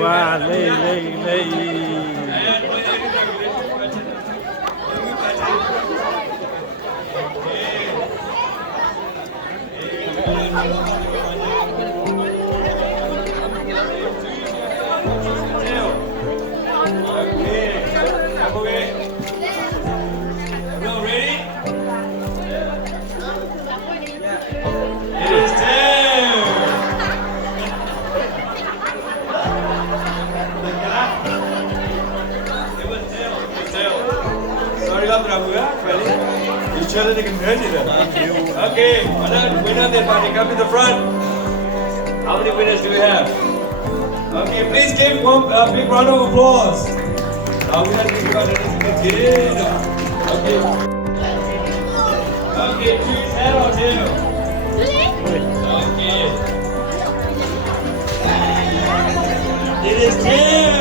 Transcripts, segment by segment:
Wow, lay. Okay, winner then party, come to the front. How many winners do we have? Okay, please give one big round of applause. We have to give Okay. Okay, choose head or tail. Okay. It is tail.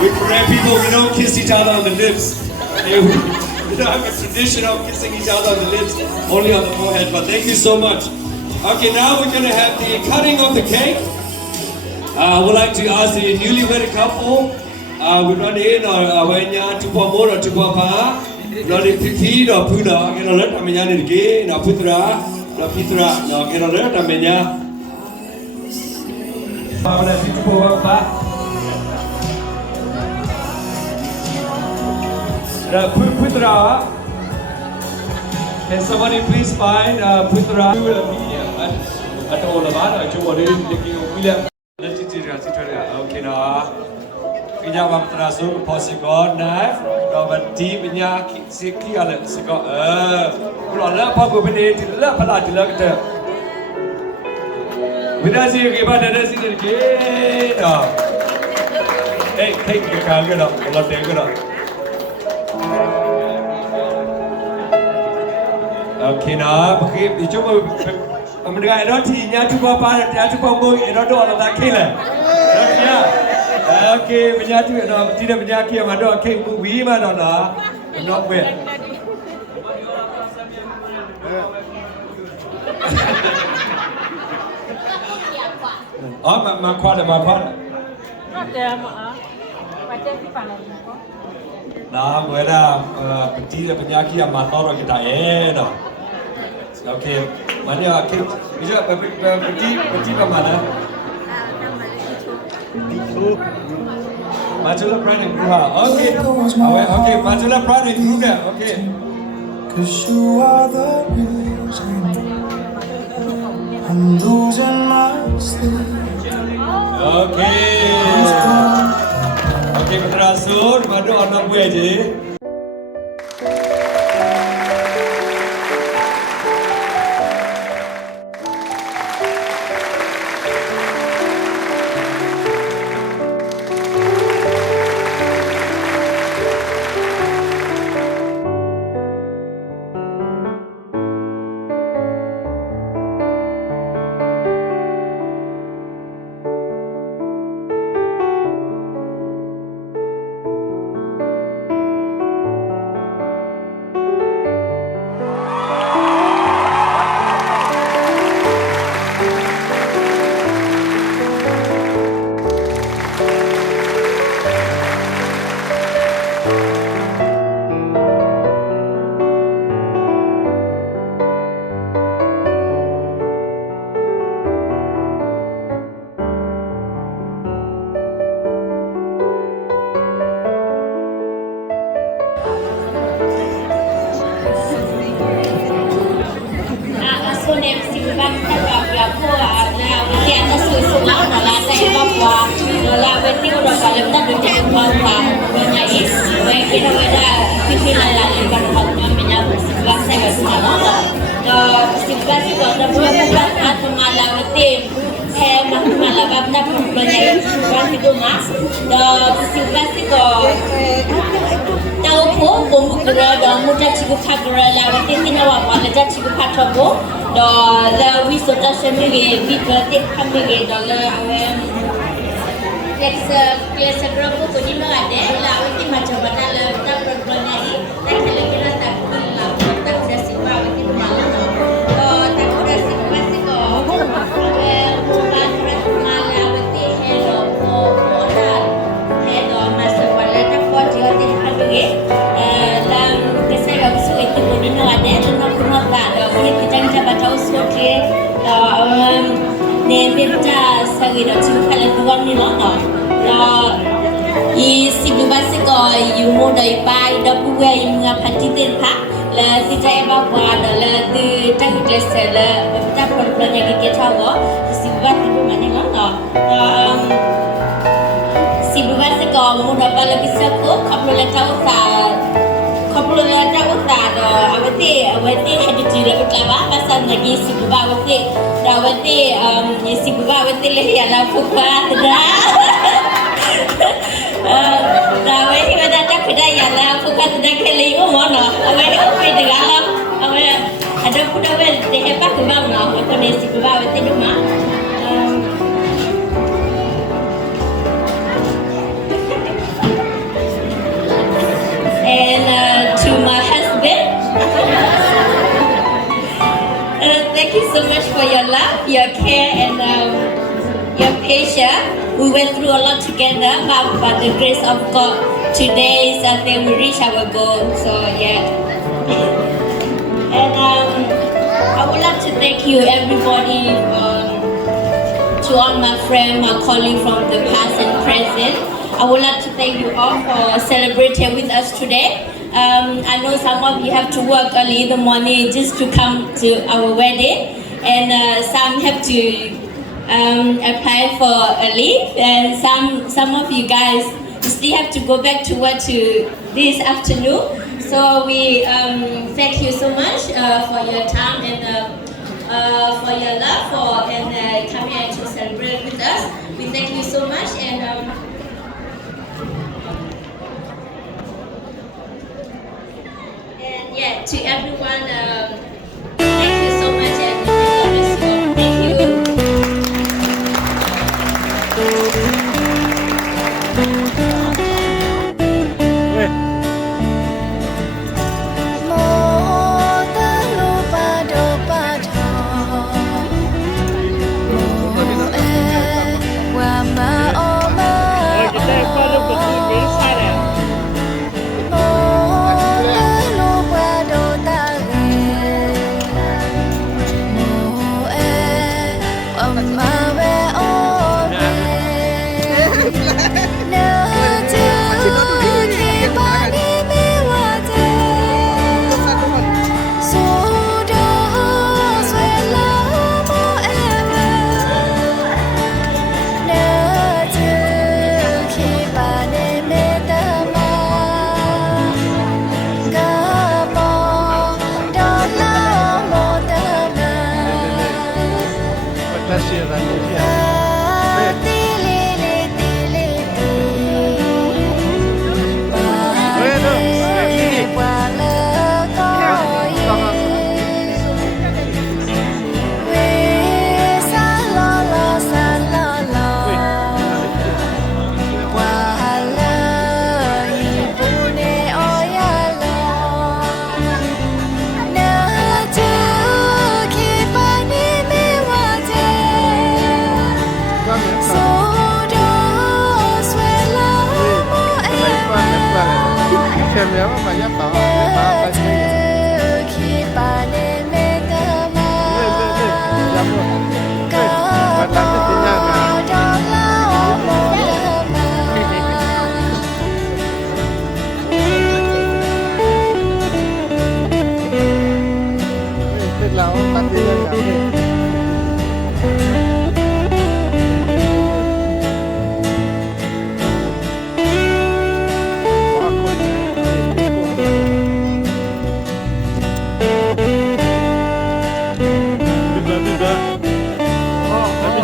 We Korean people, we don't kiss each other on the lips. We don't have a tradition of kissing each other on the lips, only on the forehead. But thank you so much. Okay, now we're going to have the cutting of the cake. I would like to ask the newly wedded couple, we run in when you to promote or to papa, run in Pipi or Puda, get a letter, I mean, again, or Putra, or Pitra, no, get a letter, I mean, Putra, can somebody please find Putra? At all about I told you, William. Let's see, okay, now. We have a Trasu, Possible, knife, Robert Deep in Yak, Siki, Cigar, Pula, Papa, Lapala to look at her. We don't see about the resident again. Hey, take the car, get up. Let's take it up. Okay, now, okay, you jump. I'm gonna go. Don't see. Nya cuba apa? Nya cuba boy. Don't do all that killer. Okay, menyatu. No, tidak menyaki. Mado. Okay, movie mana na? Not bad. Oh, mak kuat. Nah, mereka penyakit yang motor kita no. Okay, mana okay. Bisa pergi ke mana? Majulah private group. Okay, majulah private group ya. Okay. 'Cause you are the reason I'm losing my sleep. Okay, berterasur, baru anak gue aja. And to my husband, thank you so much for your love, your care, and your patience. We went through a lot together, but by the grace of God, today is the day we reach our goal. So yeah. And I would like to thank you, everybody, to all my friends, my colleagues from the past and present. I would like to thank you all for celebrating with us today. I know some of you have to work early in the morning just to come to our wedding, and some have to apply for a leave, and some of you guys still have to go back to work to this afternoon. So we thank you so much for your time and for your love and coming here to celebrate with us. We thank you so much, and to everyone, thank you so much and God bless you all. Thank you. เว้ย โมตะโลปะโดปะทอโมเอวามาโอมา จะได้ก็ลูกกระตุ้นไม่ใช่แหละ โมตะโลปะโดตะเรโมเอวามาเวโอเรเนจูคีปานิเมวะเจสูดาสวยลาโมเอเวเนจูคีปานิเมตะมากาโมดอลาโมตะมา มันจะเสียอะไรเนี่ย ติลิลิติลิติกว่าเลิกก็ยิเวซาลอลอซาลอลอกว่าเลิกยิปูเนโอยาลอเนจูคีปานิเมวะเจ โซโดสเวลาโมเอ เข็มแล้วมันยับต่อ เธอคีปาเนเมตามา ย้ำเลย กาโมดอลาโมเดมา เสร็จแล้วตัดดีเลย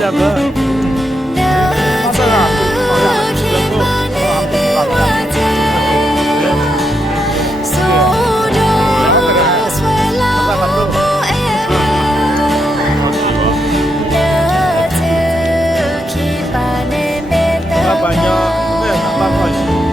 Là vợ. เนจูคีปาเนเมวะเจโซโดสเวลาโมเอเนจูคีปาเนเมตา Berapa มา banyak? Berapa banyak?